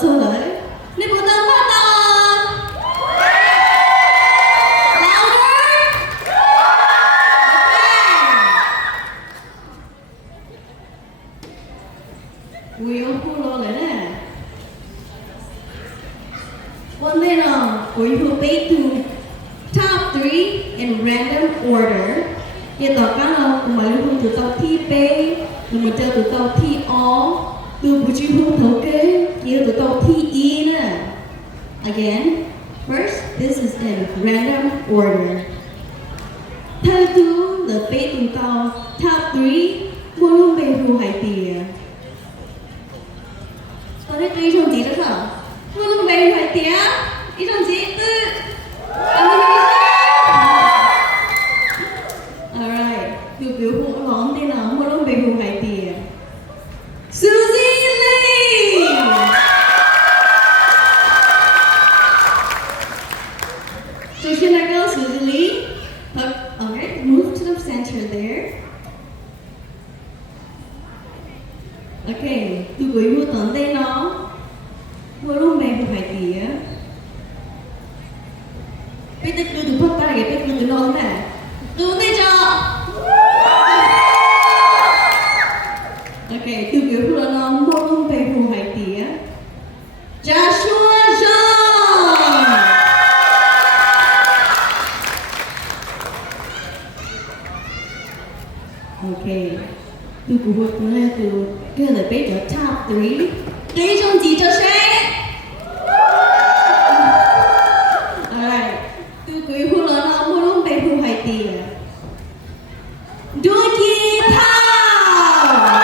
做了，你不能看到。Will pull on it. One day now, we will pay to top 3 in random order. Hiện tại các nào cùng mà lưu hương từ top thi B, từ một chơi từ top thi O, từ buổi chiều hương thấu kế, kia từ top thi E nữa. Again, first, this is in random order. Thứ tư là pay từ top 3, mua luôn về hưu hải tiền. 我在对上几的时候，我都没快点，一上几Alright, từ biểu hộ lón tên là mua luôn về hưu hải tiền. Susie Lee. So should I go, Susie Lee? Okay, move to the center there. Okay, từ buổi mua tận đây nó mua luôn về một vài tỉa. Bây giờ từ phát ra cái bây giờ nó nè, từ đây cho. Okay, từ buổi mua nó mua luôn về một vài tỉa. Joshua John. Okay. Từ của hội của này từ cái là bây giờ top 3 đây trong gì cho xe alright từ quý hội là nó mua luôn về hội hải tiền Doogie Powell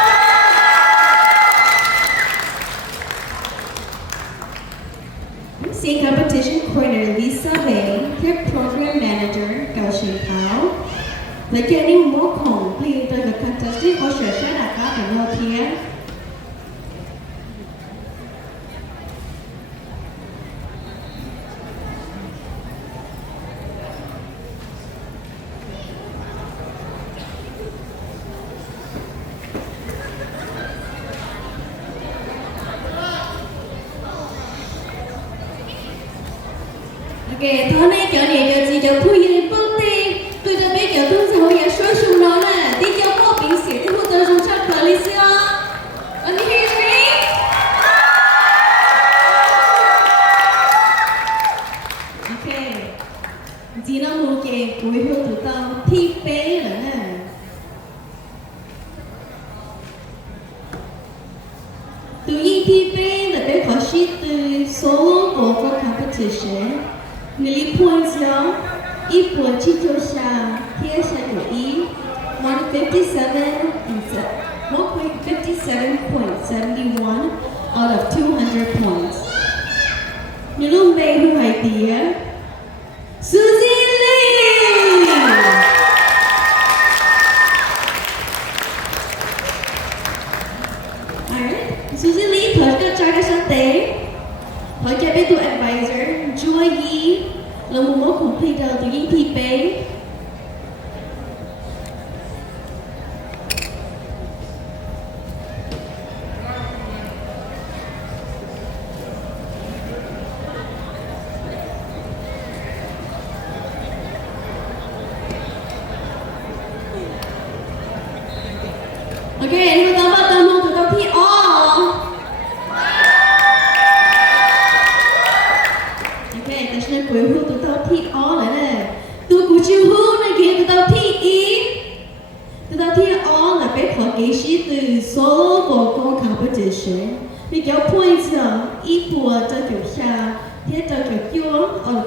Sing competition corner Lisa Vane Tech Program Manager Cao Shin Powell Với kia những mô khổng thì tôi được contestant ở sở sẽ đạt các cái nô thiên. Ok, thôi này chỗ này cho chị cho Thu Yên bước đi. Tôi đã biết kiểu tôi sẽ hội số sung nó nè. Đi cho một bình sĩ thì tôi dùng cho Felicia. Can you hear me? Ok. Chị nó mua kề cuối hương từ tao thi bế nữa nè. Từ ý thi bế là bé có sĩ từ solo vocal competition. Người points đó. 一波去就下贴下个一 157.71 out of 200 points. Những lúc về hưu hải tía Susie Lee. Alright, Susie Lee first got charged sa tế. Hỏi cho biết tu advisor Joy Yi là một mối complete từ những thi bế. Ok, chúng ta bắt đầu một từ thi O. Ok, ta sẽ quay hưu từ thi O lại nè. Từ của chiều hưu này kia từ thi E. Từ thi O là bé khó kỹ sĩ từ solo vocal competition. Vì kéo points là ý của cho kiểu xa. Thiết cho kiểu kiêu out of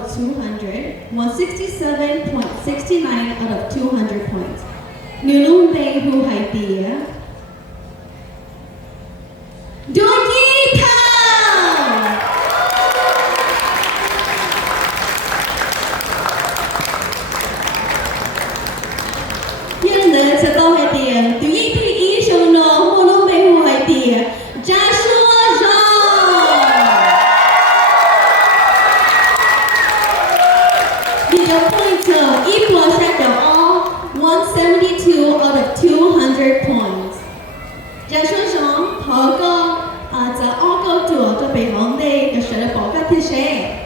200. 167.69 out of 200 points. Nếu luôn về hưu hải tía. Doogie Powell. Hiện nay sẽ có hai tiền. Từ những thi ý xong nó mua luôn về hưu hải tía. Joshua John. Vì có pointer equal set of all 172 out of 200 points. thế sẽ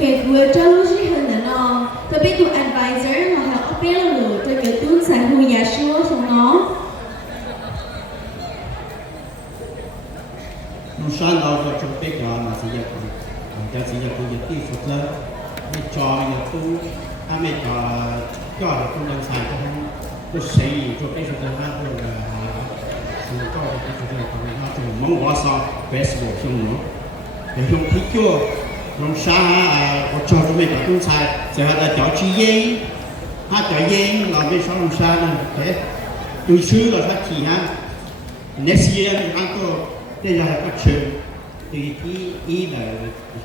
cái vừa cho lúc gì hơn là nó tôi biết tụi advisor mà họ biết là rồi tôi cái tuôn sản hùi nhà xua xong nó Nông sản nào cho chúng tôi có là gì vậy? Cái gì vậy? Tôi biết phút là mấy trò này tôi mấy có là tôi đang xài tôi xây cho cái phút là tôi là có cái phút là tôi mong muốn sao Facebook xong nữa để chúng thích chưa nông sản cho chúng mình có tôi xài sẽ là cho chi giấy cho giấy làm cái nông sản này thế tôi xứ là phát chỉ next year ăn tôi đây là các trường thì ý là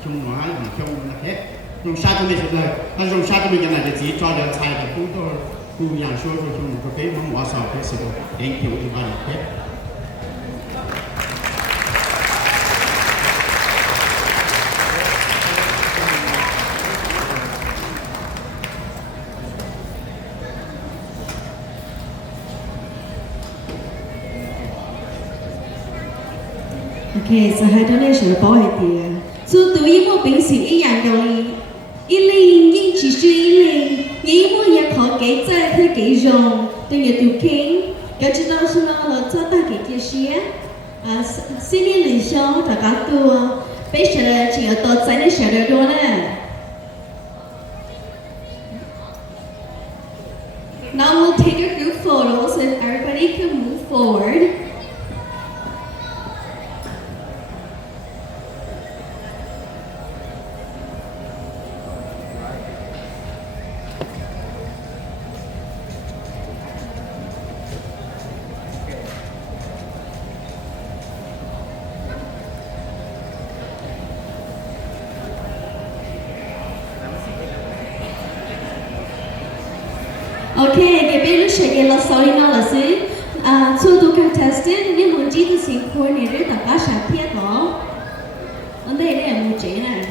chung nói mà chung là thế nông sản chúng mình sẽ là nông sản chúng mình cái này là chỉ cho được xài được cũng tôi cũng nhà số rồi chung một cái món quà sao cái sự đến kiểu như vậy thế OK，就係到呢時保係啲，所以對於我平時一樣嘅，一零應只需一零，因為也可給在佢給用，對嘅都傾，要知道是呢，我做大嘅這些，新年理想大家都，俾學的只有多在呢學的多呢。Now we'll take a group photo so if everybody can move forward. OK，cái biết lúc sẽ là sorry nó là gì? So to contestant nhưng muốn chỉ thì xin coordinator tất cả sản thiết đó. Ở đây là một chế này.